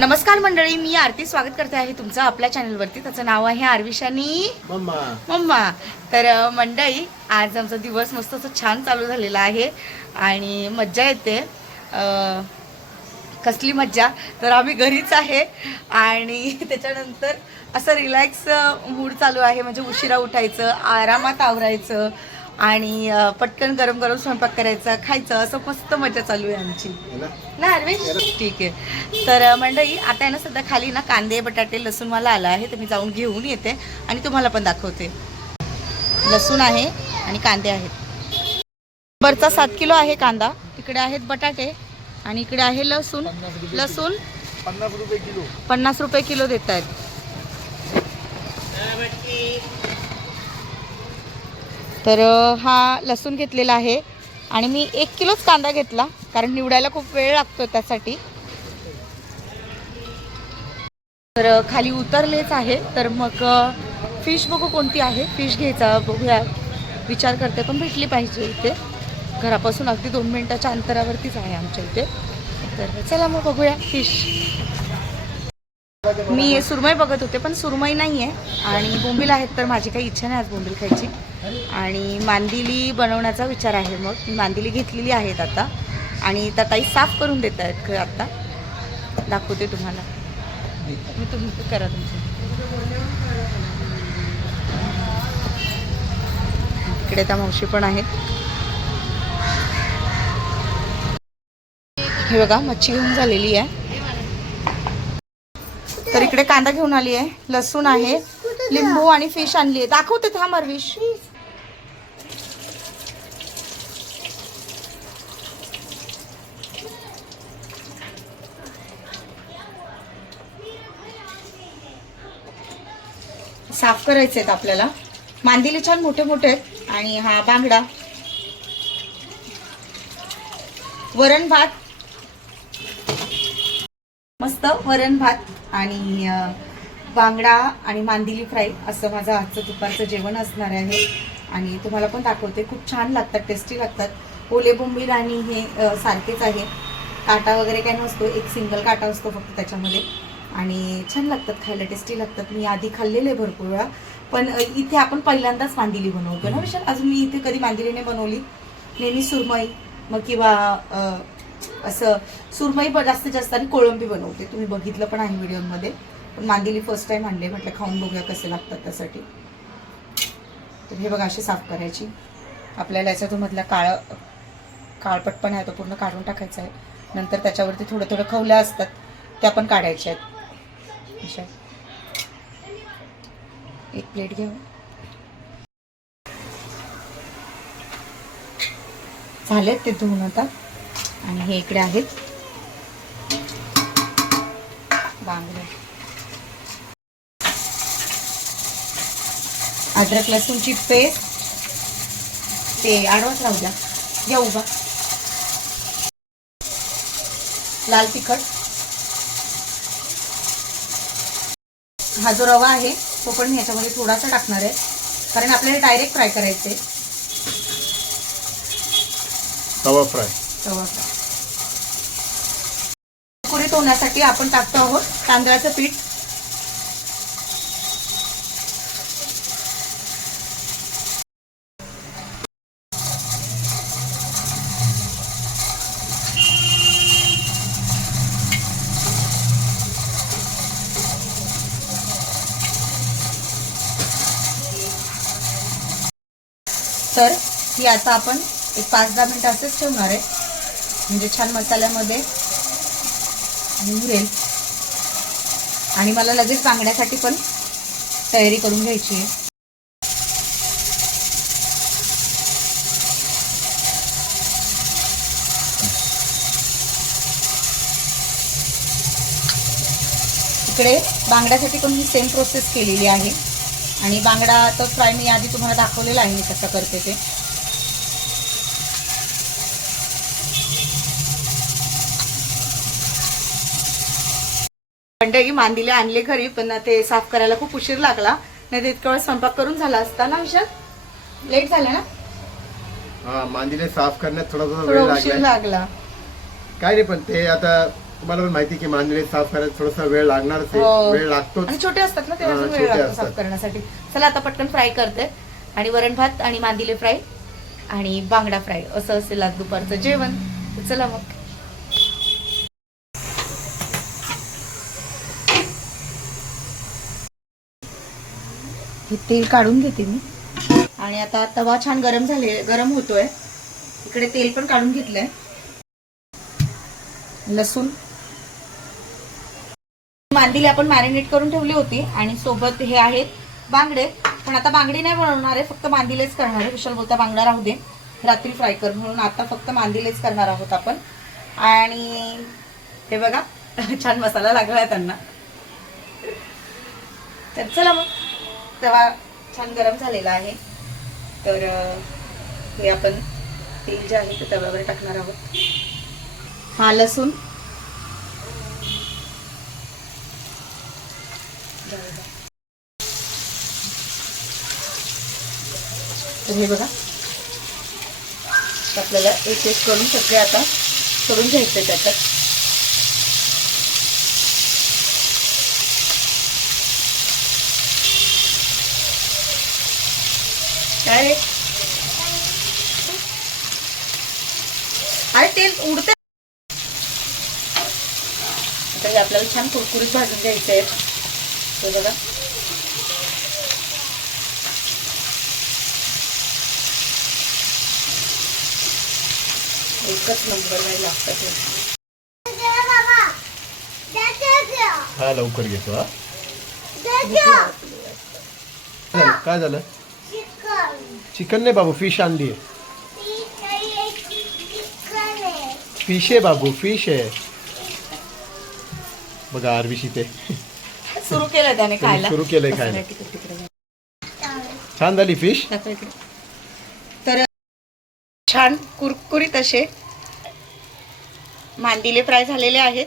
नमस्कार मंडळी मी आरती स्वागत करते आहे तुमचं आपल्या चॅनलवरती. त्याचं नाव आहे आरविशानी मम्मा. मम्मा. तर मंडळी आज आमचा दिवस मस्त असं छान चालू झालेला आहे आणि मज्जा येते. अ, कसली मज्जा? तर आम्ही घरीच आहे आणि त्याच्यानंतर असं रिलॅक्स मूड चालू आहे. म्हणजे उशिरा उठायचं आरामात आवरायचं आणि पटकन गरम गरम स्वयंपाक करायचा खायचं असं मस्त मजा चालू आहे आमची. ना? अरविंद? ठीक आहे. तर मंडळी आता आहे ना सध्या खाली ना कांदे बटाटे लसूण मला आला आहे तर मी जाऊन घेऊन येते आणि तुम्हाला पण दाखवते. लसूण आहे आणि कांदे आहेत. बरचा सात किलो आहे कांदा. इकडे आहेत बटाटे आणि इकडे आहे लसूण. लसूण पन्नास रुपये किलो. पन्नास रुपये किलो देत आहेत तर हा लसूण घेतलेला आहे आणि मी एक किलोच कांदा घेतला कारण निवडायला खूप वेळ लागतो त्यासाठी. तर खाली उतरलेच आहे. तर मग फिश बघू कोणती आहे. फिश घ्यायचा बघूया. विचार करते पण भेटली पाहिजे इथे. घरापासून अगदी दोन मिनटाच्या अंतरावरतीच आहे आमच्या इथे. तर चला मग बघूया फिश. मी सुरमई बघत होते पण सुरमई नाही आहे आणि बोंबील आहेत तर माझी काही इच्छा नाही आज बोंबील खायची. आणि मांदिली बनवण्याचा विचार आहे मग. मी मांदिली घेतलेली आहेत आता. आणि त्या ताई साफ करून देत आहेत आता. दाखवते तुम्हाला. मी तुम्ही करा तुमचं. इकडे त्या मावशी पण आहेत. हे बघा मच्छी घेऊन झालेली आहे. तर इकडे कांदा घेऊन आली आहे. लसूण आहे. लिंबू आणि फिश आणली आहे. दाखवते थांब अरविश. साफ करायचे आहेत आपल्याला. मांदिले छान मोठे मोठे आहेत. आणि हा बांगडा. वरण भात. मस्त वरण भात आणि बांगडा आणि मांदिली फ्राय असं माझं आजचं दुपारचं जेवण असणार आहे. आणि तुम्हाला पण दाखवते खूप छान लागतात टेस्टी लागतात. ओले बोंबील आणि हे सारखेच आहे. काटा वगैरे काय नसतो एक सिंगल काटा असतो फक्त त्याच्यामध्ये. आणि छान लागतात खायला टेस्टी लागतात. मी आधी खाल्लेले भरपूर वेळा. पण इथे आपण पहिल्यांदाच मांदिली बनवतो ना विशाल? अजून मी इथे कधी मांदिलीने बनवली. नेहमी सुरमई मग किंवा असं सुरमई जास्तीत जास्त आणि कोळंबी बनवते. तुम्ही बघितलं पण आहे व्हिडिओमध्ये. पण मांदिली फर्स्ट टाईम आणले म्हटलं खाऊन बघूया कसे लागतात त्यासाठी. तर हे बघा अशी साफ करायची. आपल्याला याच्यातून मधला काळ काळपटपण आहे तो पूर्ण काढून टाकायचा आहे. नंतर त्याच्यावरती थोडं थोडं खवल्या असतात त्या पण काढायच्या आहेत. अशा. एक प्लेट घेऊ. झालेत ते धुवून आता. आणि हे इकडे आहेत बांगडे. अद्रक लसूणची पेस्ट. ते आडवत राहू द्या. या उभा लाल तिखट. हा जो रवा आहे तो पण मी याच्यामध्ये थोडासा टाकणार आहे. कारण आपल्याला डायरेक्ट फ्राय करायचे तवा फ्राय रवा होण्यासाठी आपण टाकतो आहोत तांदळाचं पीठ. तर ही आता आपण एक पाच दहा मिनटं असंच ठेवणार आहे. म्हणजे छान मसाल्यामध्ये मुरेल आणि मला लगेच बांगड्यासाठी पण तयारी करून घ्यायची आहे. इकडे बांगड्यासाठी पण मी सेम प्रोसेस केलेली आहे. आणि बांगडा तर फ्राय मी आधी तुम्हाला दाखवलेला आहे मी कसं करते ते. मंडळी मांदिले आणले घरी पण ते साफ करायला खूप उशीर लागला. नाही तर इतका वेळ स्वयंपाक करून झाला असता ना विशाल? लेट झाला ना? हा मांदिले साफ करण्यात थोडा थोडा थोडा वेळ उशीर लागला. लागला काय नाही पण ते आता तुम्हाला पण माहिती की मांजरे साफ करायला थोडासा वेळ लागणारच हो. वेळ लागतोच. आणि छोटे असतात ना ते हा, अजून वेळ छोटे लागतो असतात. साफ करण्यासाठी. चला आता पटकन फ्राय करते. आणि वरण भात आणि मांदिले फ्राय आणि बांगडा फ्राय असं असेल आज दुपारचं जेवण. तर चला मग. हे तेल काढून घेते मी. आणि आता तवा छान गरम झाले गरम होतोय. इकडे तेल पण काढून घेतलंय. लसूण. मांदिली आपण मॅरिनेट करून ठेवली होती आणि सोबत हे आहेत बांगडे. पण आता बांगडी नाही बनवणार आहे फक्त मांदिलेच करणार आहे. विशाल बोलता बांगडा राहू दे. रात्री फ्राय कर. म्हणून आता फक्त मांदिलेच करणार आहोत आपण. आणि हे बघा छान मसाला लागला आहे त्यांना. तर चला मग. तवा छान गरम झालेला आहे. तर हे आपण तेल जे आहे ते तव्यावर टाकणार आहोत. हा लसूण. तर हे बघा. आपल्याला एक एक करून सगळे आता करून घ्यायचे त्याच्यात. रे? अरे तेल उडत आता हे आपल्याला छान कुरकुरीत भाजून घ्यायचे आहेत बघा एकच नंबर नाही लागतात हे. हा लवकर घेतो हा? काय झालं चिकन नाही बाबू फिश आणली फिश आहे बाबू फिश आहे बघा आरबीशी ते. सुरू केलं त्याने खायला. सुरू केलंय खायला. छान झाली फिश. तर छान कुरकुरीत असे मांदिले फ्राय झालेले आहेत.